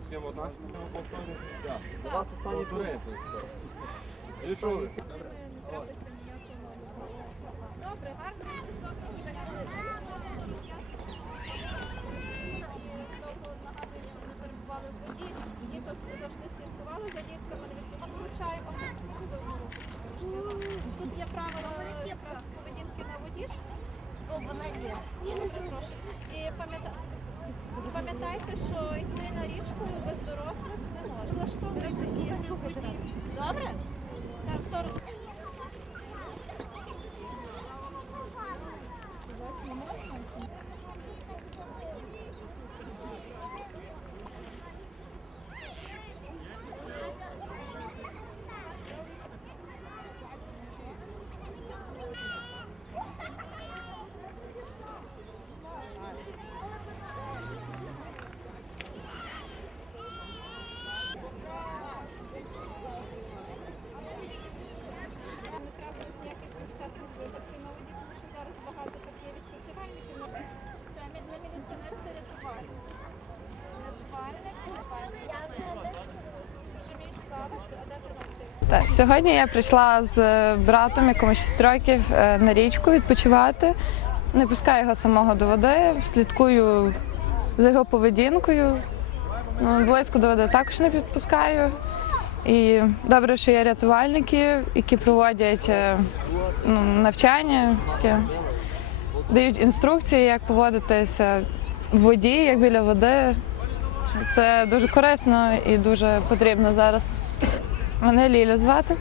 всім одна. До вас останній тур. І що ви? Добре, гарно. Нагадую, щоб не перебували в воді. Діток завжди слідкували за дітками, не. Тут є правила якраз поведінки на воді. О, вона є. І пам'ятайте, що йти на річку Так, сьогодні я прийшла з братом, якому 6 років, е, на річку відпочивати. Не пускаю його самого до води, слідкую за його поведінкою. Ну, близько до води також не підпускаю. І добре, що є рятувальники, які проводять е, ну, навчання, таке, дають інструкції, як поводитися в воді, як біля води. Це дуже корисно і дуже потрібно зараз. Мене Ліля звати.